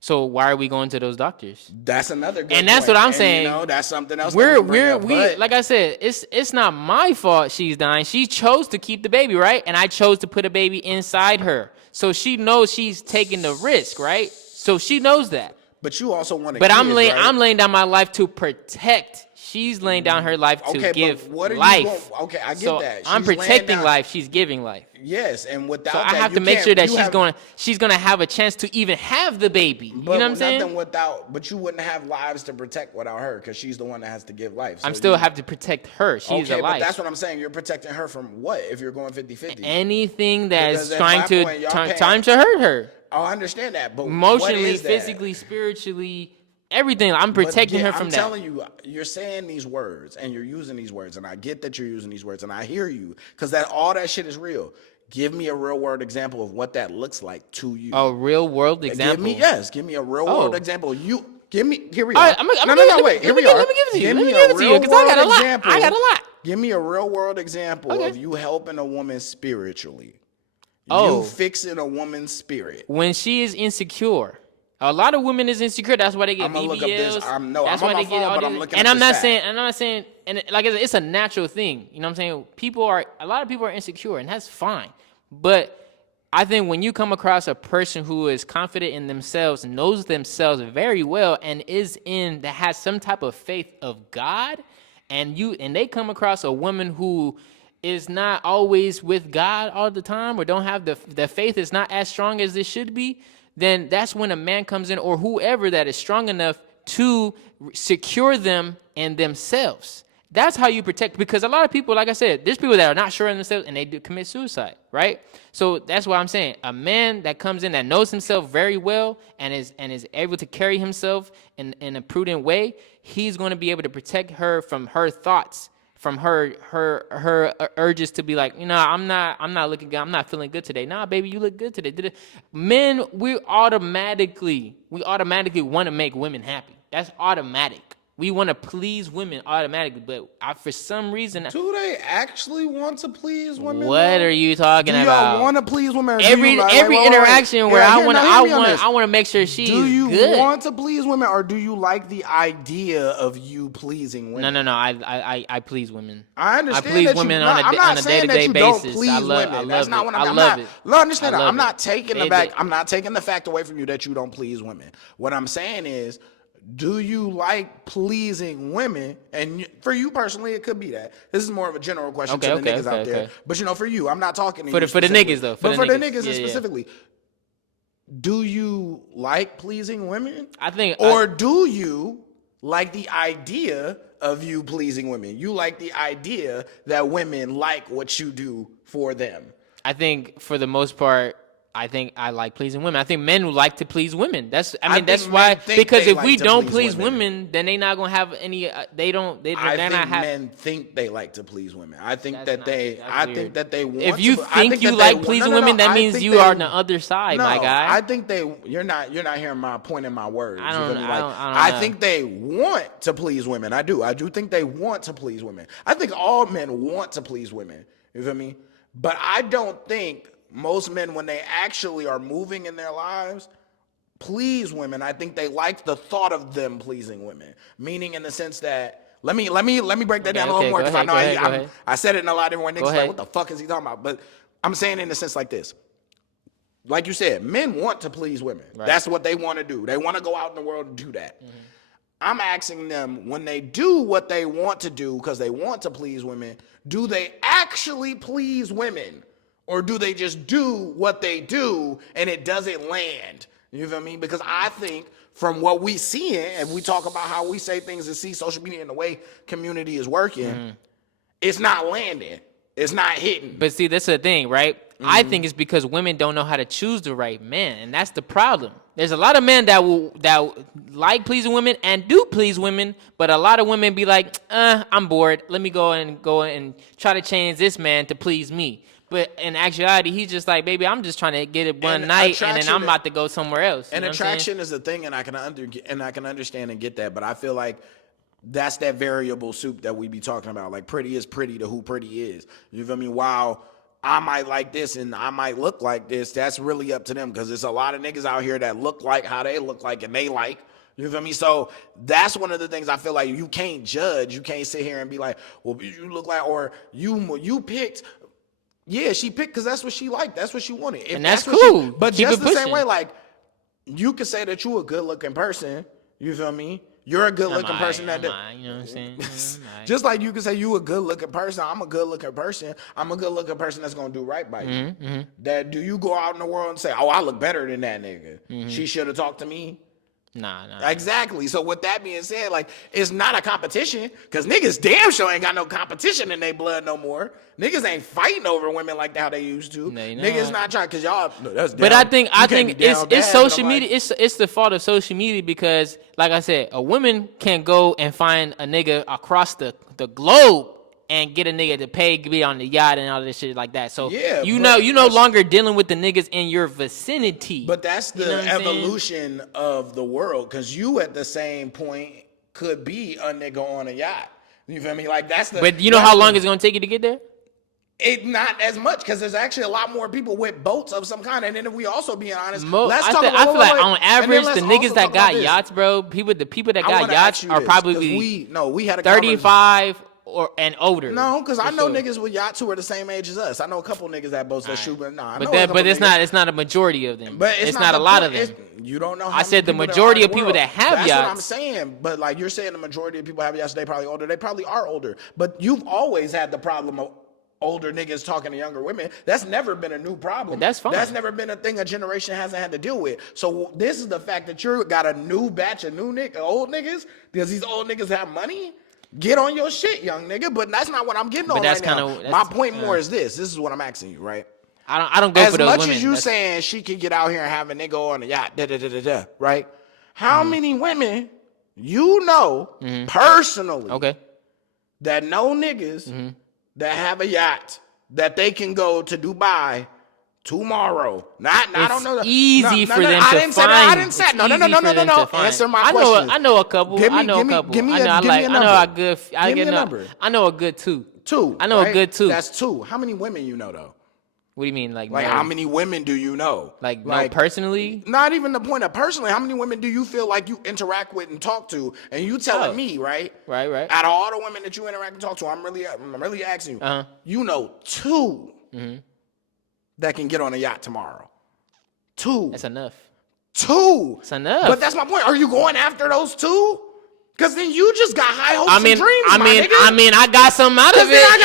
So why are we going to those doctors? That's another good and that's point. what I'm saying. That's something else. We like I said, it's not my fault she's dying. She chose to keep the baby, right? And I chose to put a baby inside her. So she knows she's taking the risk, right? So she knows that. But you also want to. But I'm laying down my life to protect. She's laying down her life to give life. I get that. I'm protecting life. She's giving life. Yes, and without so that, I have to make sure that she's gonna have a chance to even have the baby. You know what I'm saying? But you wouldn't have lives to protect without her because she's the one that has to give life. So I'm still have to protect her. She's alive. But that's what I'm saying. You're protecting her from what if you're going 50-50? Anything that's trying to hurt her. Oh, I understand that, but emotionally, physically, spiritually. Everything. I'm protecting her from that. I'm telling you, you're saying these words and you're using these words, and I get that you're using these words, and I hear you because all that shit is real. Give me a real world example of what that looks like to you. A real world example. Give me a real world example. Here we are. Right, wait. Here we are. Let me give it to you. Let me give it to you because I got a lot. I got a lot. Give me a real world example of you helping a woman spiritually. You fixing a woman's spirit. When she is insecure. A lot of women is insecure. That's why they get BBLs. I'm gonna look up this. I'm on my phone, but I'm looking and up I'm not saying, and like I said, it's a natural thing. You know what I'm saying? A lot of people are insecure, and that's fine. But I think when you come across a person who is confident in themselves, knows themselves very well, and that has some type of faith of God, and they come across a woman who is not always with God all the time, or don't have the faith is not as strong as it should be, then that's when a man comes in or whoever that is strong enough to secure them in themselves. That's how you protect, because a lot of people, like I said, there's people that are not sure in themselves and they do commit suicide, right? So that's what I'm saying. A man that comes in that knows himself very well and is able to carry himself in a prudent way, he's going to be able to protect her from her thoughts, from her urges to be like, I'm not looking good. I'm not feeling good today. Nah, baby, you look good today. Men, we automatically want to make women happy. That's automatic. We want to please women automatically, but for some reason, Do they actually want to please women? what are you talking about? Do y'all want to please women? Or Every interaction where I want to make sure she's good. Do you want to please women, or do you like the idea of you pleasing women? No. I please women. I understand. I please that women you, on I'm a day-to-day basis. I love That's not what I'm. I love it. Understand that. I'm not taking the back. I'm not taking the fact away from you that you don't please women. What I'm saying is, do you like pleasing women? And for you personally, it could be that. This is more of a general question to the niggas out there. But for you, I'm not talking to you for the niggas though. For the niggas specifically, do you like pleasing women? I think, do you like the idea of you pleasing women? You like the idea that women like what you do for them? I think for the most part, I think I like pleasing women. I think men like to please women. That's why, because if we don't please women, then they not gonna have any. I think men think they like to please women. I think that they want. If you think you like pleasing women, that means you are on the other side, my guy. I think you're not hearing my point in my words. I think they want to please women. I do think they want to please women. I think all men want to please women. You feel me? But I don't think most men, when they actually are moving in their lives, please women. I think they like the thought of them pleasing women. Meaning in the sense that, let me break that down a little more, because I know I said it in a lot of different ways. Niggas like, what the fuck is he talking about? But I'm saying in a sense like this. Like you said, men want to please women. Right. That's what they want to do. They want to go out in the world and do that. Mm-hmm. I'm asking them, when they do what they want to do because they want to please women, do they actually please women? Or do they just do what they do and it doesn't land? You feel me? Because I think from what we see, and we talk about how we say things and see social media and the way community is working, it's not landing. It's not hitting. But see, that's the thing, right? Mm-hmm. I think it's because women don't know how to choose the right man, and that's the problem. There's a lot of men that like pleasing women and do please women, but a lot of women be like, I'm bored. Let me go and try to change this man to please me. But in actuality, he's just like, baby, I'm just trying to get it one night, and then I'm about to go somewhere else. And attraction is a thing, and I can understand and get that. But I feel like that's that variable soup that we be talking about. Like, pretty is pretty to who pretty is. You feel me? While I might like this and I might look like this, that's really up to them, because there's a lot of niggas out here that look like how they look like and they like. You feel me? So that's one of the things I feel like you can't judge. You can't sit here and be like, well, you look like, or you picked. Yeah, she picked because that's what she liked. That's what she wanted. And that's cool. But just the same way, like, you could say that you a good-looking person. You feel me? You're a good-looking person. You know what I'm saying? Just like you can say you a good-looking person. I'm a good-looking person. I'm a good-looking person that's going to do right by you. Mm-hmm. That do you go out in the world and say, oh, I look better than that nigga. Mm-hmm. She should have talked to me. Nah. Exactly. So with that being said, like, it's not a competition, because niggas damn sure ain't got no competition in their blood no more. Niggas ain't fighting over women like how they used to. Niggas not trying, because y'all. No, that's down, but I think it's social media. It's the fault of social media, because, like I said, a woman can go and find a nigga across the globe and get a nigga to pay to be on the yacht and all this shit like that. So you no longer dealing with the niggas in your vicinity. But that's the evolution of the world, because you at the same point could be a nigga on a yacht. You feel me? Like, that's the. But you know how long it's gonna take you to get there? It not as much, because there's actually a lot more people with boats of some kind. And then if we also being honest, I feel like on average the niggas that got yachts, bro, the people that got yachts are probably we had a 35 and older. No, because I know niggas with yachts who are the same age as us. I know a couple niggas that boats that shoot, but it's not a majority of them. But it's not a lot of them. You don't know. I said the majority of people that have yachts. That's what I'm saying. But like you're saying, the majority of people have yachts. They probably older. They probably are older. But you've always had the problem of older niggas talking to younger women. That's never been a new problem. But that's fine. That's never been a thing a generation hasn't had to deal with. So this is the fact that you got a new batch of old niggas, because these old niggas have money. Get on your shit, young nigga. But that's not what I'm getting on right now. My point more is this. This is what I'm asking you, right? I don't go for those women. As much as you saying she can get out here and have a nigga on a yacht, right? How many women you know personally that know niggas that have a yacht that they can go to Dubai tomorrow. Not I don't know. Easy for them to I didn't say that. I didn't say find. no. Answer my question. I know a couple. Give me I know a couple. number. I Give me a number. I know a good two. Two. I know a good two. That's two. How many women you know though? What do you mean, like how many women do you know? Like personally? Not even the point of personally. How many women do you feel like you interact with and talk to? And you telling me, right? Right. Out of all the women that you interact and talk to, I'm really asking you. You know 2 that can get on a yacht tomorrow. 2. That's enough. 2. That's enough. But that's my point. Are you going after those 2? Because then you just got high hopes and dreams, I mean, I got something out of it. I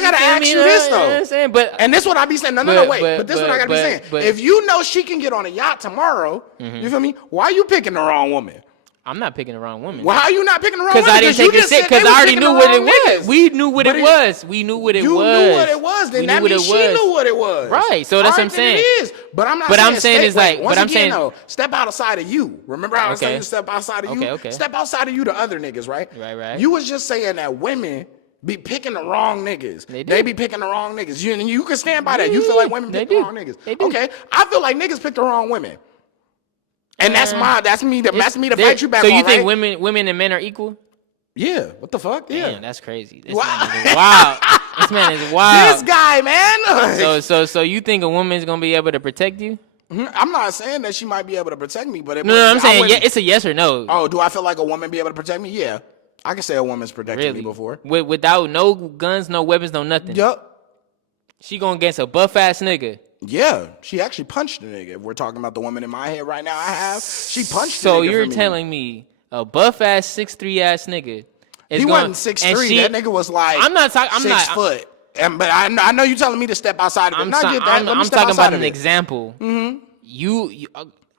gotta ask you this though. You know what I'm saying? And this is what I be saying. But this is what I gotta be saying. If you know she can get on a yacht tomorrow, you feel me? Why are you picking the wrong woman? I'm not picking the wrong woman. Well, how are you not picking the wrong woman? Because I didn't take it serious. Because I already knew what it was. We knew what it was. You knew what it was. Then that means she knew what it was. Right. So that's what I'm saying. It is. But I'm not. But I'm saying is like. But I'm saying though, step outside of you. Remember how I was saying you step outside of you? Okay. Step outside of you to other niggas, right? Right. You was just saying that women be picking the wrong niggas. They be picking the wrong niggas. You can stand by that. You feel like women pick the wrong niggas. Okay. I feel like niggas pick the wrong women. And that's me to fight you back. So you on, think right? women and men are equal? Yeah. What the fuck? Yeah. Man, that's crazy. This man is wild. This man is wild. This guy, man. So you think a woman is gonna be able to protect you? I'm not saying that she might be able to protect me, but I'm saying it's a yes or no. Oh, do I feel like a woman be able to protect me? Yeah, I can say a woman's protected me before. Without no guns, no weapons, no nothing. Yup. She going against a buff ass nigga. Yeah, she actually punched the nigga. If we're talking about the woman in my head right now, she punched the nigga. So you're telling me a buff ass 6'3" ass nigga? He wasn't 6'3". That nigga was like I'm not 6 foot. But I know you telling me to step outside of it. I'm talking about an example.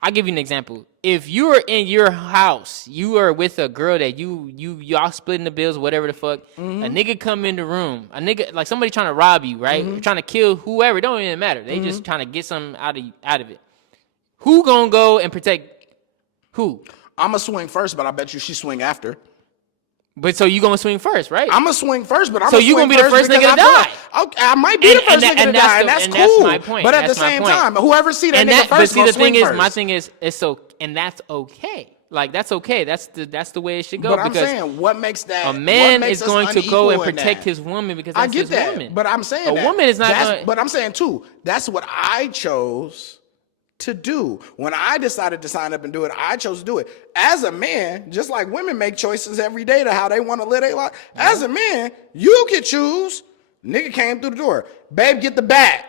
I'll give you an example. If you are in your house, you are with a girl that y'all splitting the bills, whatever the fuck. A nigga come in the room, a nigga like somebody trying to rob you, right? Trying to kill whoever. It don't even matter. They just trying to get something out of it. Who gonna go and protect who? I'ma swing first, but I bet you she swing after. But so you gonna swing first, right? I'm gonna swing first, but you gonna be the first nigga to die. I might be the first nigga to die, and that's cool. That's my point. But at the same time, whoever see that nigga first, but see, the thing is, first. my thing is, it's so, and that's okay. Like that's okay. That's the way it should go. But I'm saying, what makes that a man is going to go and protect his woman because that's his woman. But I'm saying a woman is not. But I'm saying too, that's what I chose to do. When I decided to sign up and do it, I chose to do it. As a man, just like women make choices every day to how they want to live their life. As a man, you can choose. Nigga came through the door. Babe, get the bat.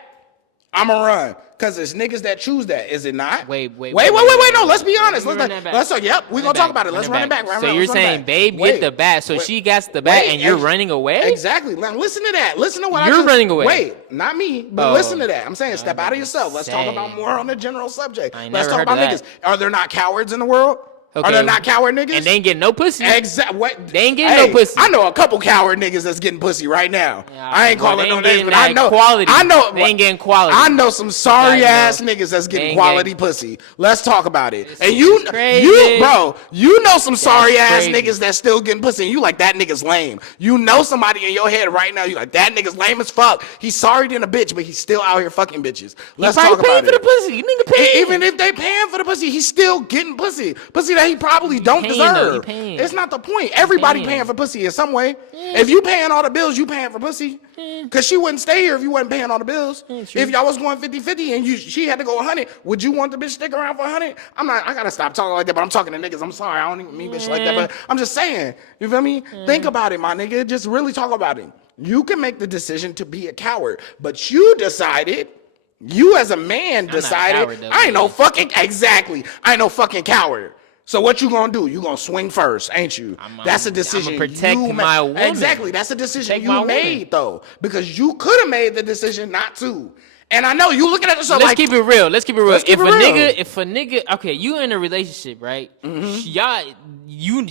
I'ma run. Cause it's niggas that choose that, is it not? Wait. No, let's be honest. Yep, we're gonna talk about it. Let's run it back. So you're saying, babe, get the bat. So she gets the bat and you're running away? Exactly. Now listen to that. Listen to what you're running away. Wait, not me, but listen to that. I'm saying step out of yourself. Let's talk about more on the general subject. Let's talk about niggas. Are there not cowards in the world? Okay. Are there not coward niggas? And they ain't getting no pussy. Exactly. They ain't getting no pussy. I know a couple coward niggas that's getting pussy right now. Yeah, I ain't calling no names, but I know quality. I know they ain't getting quality. I know some sorry ass niggas that's getting quality pussy. Let's talk about it. And you know some sorry ass niggas that's still getting pussy. And you like that nigga's lame. You know somebody in your head right now. You like that nigga's lame as fuck. He's sorry than a bitch, but he's still out here fucking bitches. Let's talk about it. Paying for the pussy. Nigga paying. Even if they paying for the pussy, he's still getting pussy. Pussy that he probably don't deserve. It's not the point. Everybody paying for pussy in some way. Yeah. If you paying all the bills, you paying for pussy. Because she wouldn't stay here if you wasn't paying all the bills. If y'all was going 50-50 and she had to go 100, would you want the bitch to stick around for 100? I gotta stop talking like that, but I'm talking to niggas. I'm sorry, I don't even mean bitch like that, but I'm just saying, you feel me? Think about it, my nigga. Just really talk about it. You can make the decision to be a coward, but you decided, you as a man decided, I ain't no fucking coward. So what you gonna do? You gonna swing first, ain't you? That's a decision. I'm gonna protect my woman. Exactly. That's a decision you made though, because you could have made the decision not to. And I know you looking at yourself. Let's keep it real. If a nigga, okay, you in a relationship, right? You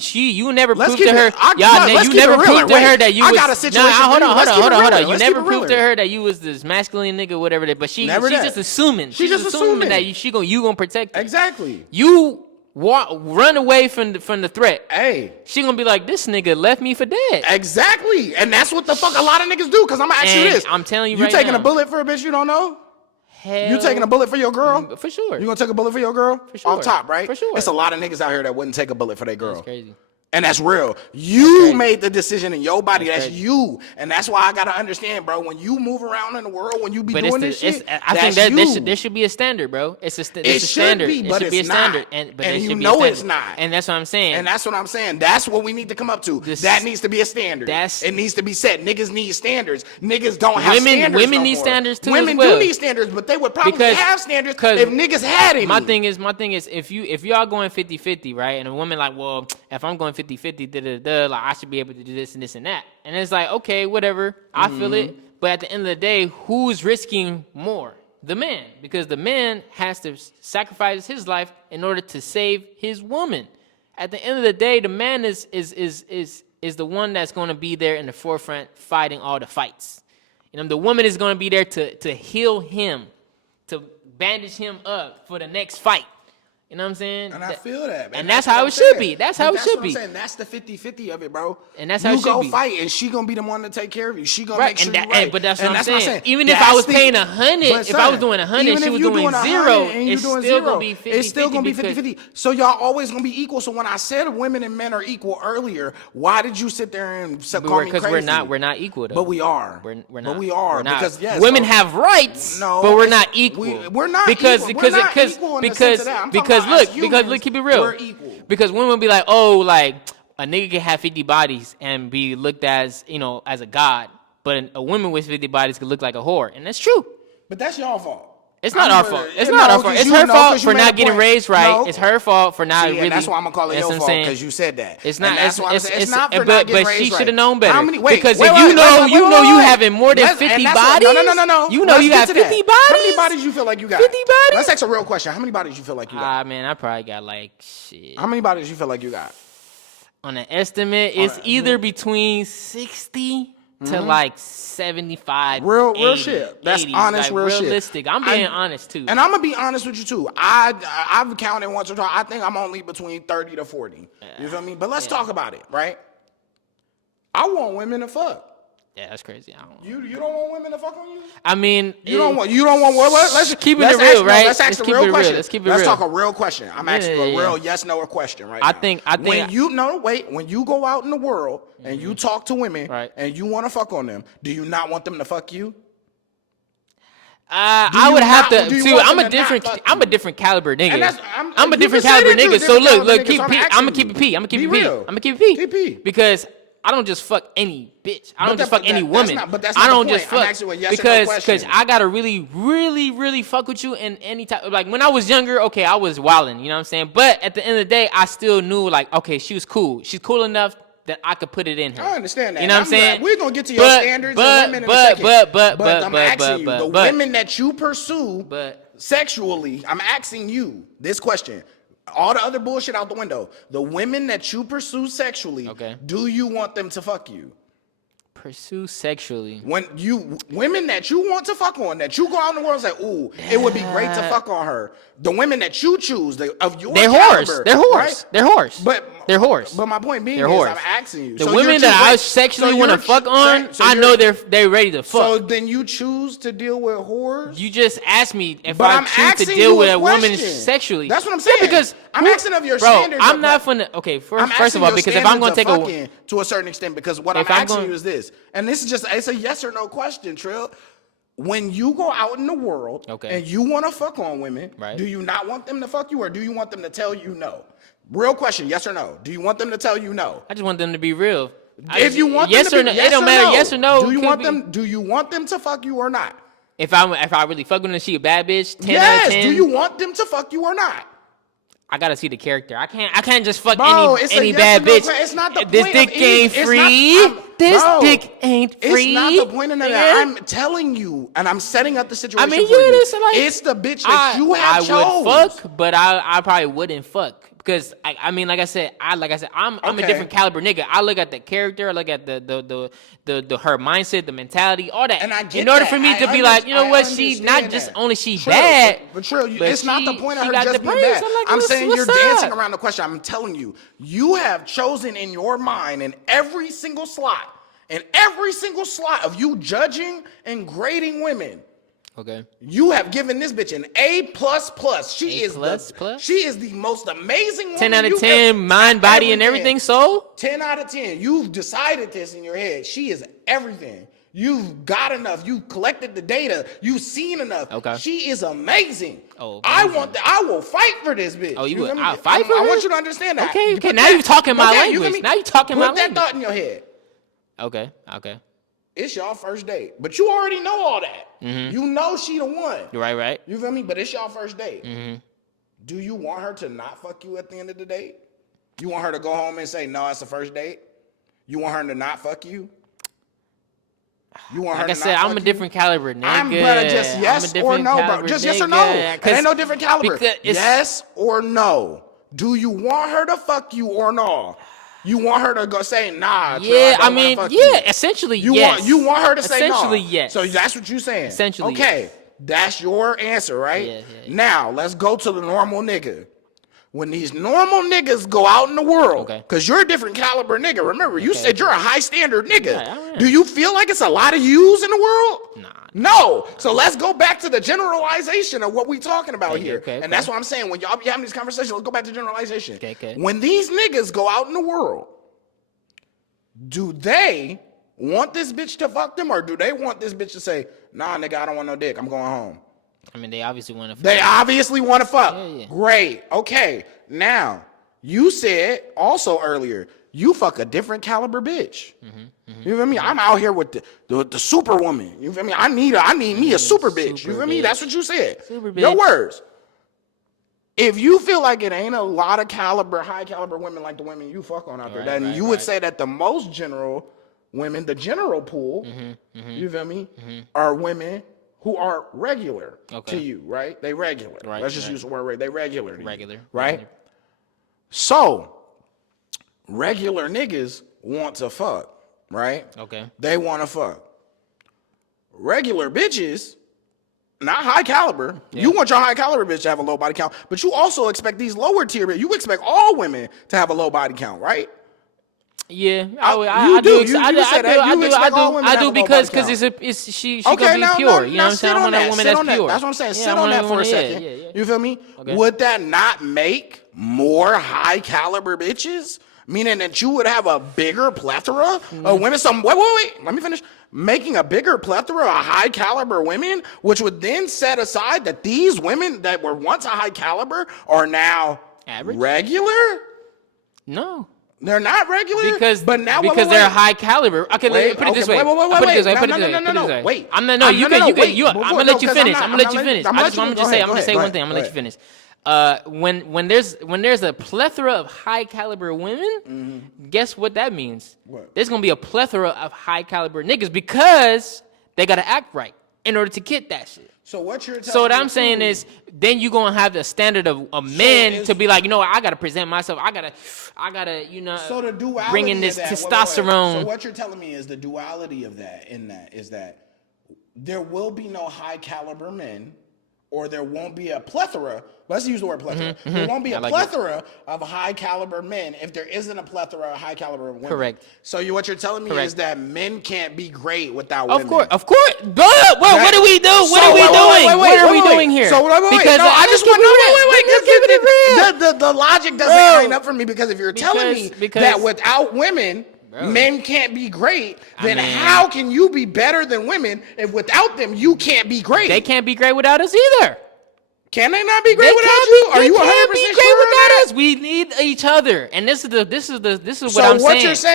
never proved to her. You never proved to her that you was. I got a situation. Hold on. You never proved to her that you was this masculine nigga, whatever. But she's just assuming. She's just assuming that you gonna protect her. Exactly. You run away from the threat. Hey. She gonna be like, this nigga left me for dead. Exactly. And that's what the fuck a lot of niggas do. Because I'm going to ask you this. I'm telling you right now. You taking a bullet for a bitch you don't know? Hell. You taking a bullet for your girl? For sure. You going to take a bullet for your girl? For sure. Off top, right? For sure. It's a lot of niggas out here that wouldn't take a bullet for their girl. That's crazy. And that's real. You made the decision in your body. That's crazy. You. And that's why I got to understand, bro, when you move around in the world, when you be doing this shit, I think that there should be a standard, bro. It's a standard. Be, but it should be a standard. And there you should be know a standard. it's not. And that's what I'm saying. And that's what I'm saying. That's what we need to come up to. That needs to be a standard. It needs to be set. Niggas need standards. Niggas don't have standards. Women need standards too. Women as well. do need standards, but they would probably have standards if niggas had any. My thing is, if y'all going 50-50, right? And a woman like, well, if I'm going 50-50, like I should be able to do this and this and that. And it's like, okay, whatever. I feel it. But at the end of the day, who's risking more? The man. Because the man has to sacrifice his life in order to save his woman. At the end of the day, the man is the one that's going to be there in the forefront fighting all the fights. You know, the woman is going to be there to heal him, to bandage him up for the next fight. You know what I'm saying? And I feel that, man. And that's how it should be. That's how it should be. That's the 50-50 of it, bro. And that's how it should be. You go fight, and she gonna be the one to take care of you. She gonna make sure you're right. But that's what I'm saying. Even if I was paying 100, if I was doing 100, she was doing 0, it's still gonna be 50-50. It's still gonna be 50-50. So y'all always gonna be equal. So when I said women and men are equal earlier, why did you sit there and call me crazy? Because we're not equal though. But we are. We're not. But we are because yes, women have rights. No, but we're not equal. We're not because look, keep it real. We're equal. Because women will be like, oh, like a nigga can have 50 bodies and be looked as, as a god, but a woman with 50 bodies could look like a whore, and that's true. But that's y'all fault. It's not our fault. It's not our fault. It's her fault for not getting raised right. It's her fault for not really. That's why I'm gonna call it your fault because you said that. It's not. It's not for not getting raised right. But she should have known better. Because if you know you having more than 50 bodies. No. You know you got 50 bodies. How many bodies you feel like you got? 50 bodies. Let's ask a real question. How many bodies you feel like you got? Man, I probably got like shit. How many bodies you feel like you got? On an estimate, it's either between 60 to like 75. Real shit. That's 80s, honest, like real realistic. shit. I'm being honest too. And I'm gonna be honest with you too. I've counted once or twice. I think I'm only between 30 to 40. You feel me? But let's talk about it, right? I want women to fuck. Yeah, that's crazy. I don't You don't want women to fuck on you? I mean, you don't want what? Let's just keep it real, right? Let's ask a real question. Let's keep it real. Let's talk a real question. I'm asking you a real yes no or question right now. I think when you go out in the world and you talk to women and you want to fuck on them, do you not want them to fuck you? I would have to. See, I'm a different caliber nigga. I'm a different caliber nigga. So look, I'm gonna keep it P. I'm gonna keep it P. Because I don't just fuck any bitch. I don't just fuck any woman. I don't just fuck because I gotta really, really, really fuck with you in any type. Like when I was younger, okay, I was wilding. You know what I'm saying? But at the end of the day, I still knew like, okay, she was cool. She's cool enough that I could put it in her. I understand that. You know what I'm saying? We're gonna get to your standards of women in a second. But I'm asking you, the women that you pursue sexually, I'm asking you this question. All the other bullshit out the window. The women that you pursue sexually, do you want them to fuck you? Pursue sexually. Women that you want to fuck on, that you go out in the world and say, ooh, it would be great to fuck on her. The women that you choose, of your caliber. They're whores. Right? They're whores. They're whores. But my point being is, I'm asking you. The women that I sexually want to fuck on, I know they're ready to fuck. So then you choose to deal with whores? You just asked me if I choose to deal with a woman sexually. That's what I'm saying. Because I'm asking of your standards. I'm not finna. Okay, first of all, because if I'm gonna take a to a certain extent, because what I'm asking you is this, and this is just it's a yes or no question, Trill. When you go out in the world and you want to fuck on women, do you not want them to fuck you, or do you want them to tell you no? Real question, yes or no? Do you want them to tell you no? I just want them to be real. If you want yes them to or no, it don't matter. Yes or no. Do you want them to fuck you or not? If I really fuck with her, she a bad bitch. 10 out of 10. Do you want them to fuck you or not? I gotta see the character. I can't just fuck any bad bitch. It's not the point. This dick ain't free. This dick ain't free. It's not the point of that. I'm telling you, and I'm setting up the situation. I mean, for you. It's the bitch that you have chose. I would fuck, but I probably wouldn't fuck Because I mean, like I said, I'm a Okay. different caliber nigga. I look at the character, I look at the her mindset, the mentality, all that. And I get in order that. for me to be like, you know what, she not just only she Trill, bad, but Trill, but it's not the point of she her got just the being brains. bad. I'm like, I'm what's saying you're up? dancing around the question. I'm telling you, you have chosen in your mind in every single slot of you judging and grading women. Okay. You have given this bitch an A++. She is the most amazing woman. 10 out of you've 10, ever- mind, body, and everything. everything. Soul. 10 out of 10. You've decided this in your head. She is everything. You've got enough. You collected the data. You've seen enough. Okay. She is amazing. Oh, I amazing. want. I will fight for this bitch. Oh, you feel would? me? I'll fight for I her? want you to understand that. Okay. Put Now that- you're talking my okay, you feel language. me? Now you're talking my Put that language. thought in your head. Okay. It's y'all first date, but you already know all that. Mm-hmm. You know she the one. Right. You feel me? But it's y'all first date. Mm-hmm. Do you want her to not fuck you at the end of the date? You want her to go home and say, no, it's the first date? You want her to not fuck you? You want her Like I to said, not I'm fuck a you? different caliber, nigga. I'm gonna just yes or no, bro. Just yes or no. It ain't no different caliber. Yes or no. Do you want her to fuck you or no? You want her to go say, nah, Trill, Yeah, I I don't mean, wanna fuck yeah, you. essentially, You yes. you want her to say no. Essentially, yes. So that's what you're saying. Essentially, okay, yes. that's your answer, right? Yeah. Now let's go to the normal nigga. When these normal niggas go out in the world, Okay. because you're a different caliber nigga. Remember, you said you're a high standard nigga. Yeah, I am. Do you feel like it's a lot of yous in the world? Nah. No. So let's go back to the generalization of what we talking about Okay, here. okay. And that's what I'm saying. When y'all be having these conversations, let's go back to generalization. Okay. When these niggas go out in the world, do they want this bitch to fuck them, or do they want this bitch to say, nah, nigga, I don't want no dick. I'm going home. I mean, they obviously want to. They obviously want to fuck. Yeah. Great. Okay. Now, you said also earlier, you fuck a different caliber bitch. You feel me? I'm out here with the superwoman. You feel me? I need me a super bitch. You feel me? That's what you said. Super Your bitch. words. If you feel like it ain't a lot of high caliber women like the women you fuck on out there, then you would say that the most general women, the general pool, you feel me, are women who are regular to you, right? They regular. Right, Let's just use the word they regular. To Regular. you, right? Regular. So, regular niggas want to fuck, right? Okay. They want to fuck. Regular bitches, not high caliber. You want your high caliber bitch to have a low body count, but you also expect these lower tier bitches. You expect all women to have a low body count, right? Yeah, I do because she Okay, gonna be now, pure. now, You know now what I'm saying? sit I on want that. a woman Sit that's on that. pure. That's what I'm saying. Yeah, Sit I on want a that for a woman- second. yeah. You feel me? Okay. Would that not make more high caliber bitches? Meaning that you would have a bigger plethora of women. Wait. Let me finish. Making a bigger plethora of high caliber women, which would then set aside that these women that were once a high caliber are now Average? regular. No. They're not regular Because but now they're high caliber. Okay, let me put it this way. Wait. Put it this way. Wait. I'm gonna let you finish. I'm gonna let you finish. I'm gonna say one thing. I'm gonna let you finish. When there's a plethora of high caliber women, guess what that means? What? There's gonna be a plethora of high caliber niggas because they gotta act right in order to get that shit. So what you're telling So what me I'm saying is, then you're gonna have the standard of a man to be like, you know, I gotta present myself. I gotta, you know, so the duality bring in this of that, testosterone. So what you're telling me is the duality of that is that there will be no high caliber men, or there won't be a plethora. Let's use the word plethora. There won't be a plethora of high caliber men if there isn't a plethora of high caliber women. Correct. So what you're telling me is that men can't be great without women. Of course. But what do we do? What are we doing? What are we doing here? So because no, I just want keep it real. the logic doesn't line up for me, because if you're telling me because- that without women, men can't be great, then how can you be better than women if without them you can't be great? They can't be great without us either. Can they not be great without you? Are you 100% They can't be great sure without of us. We need each other, and this is what So I'm what saying. you're saying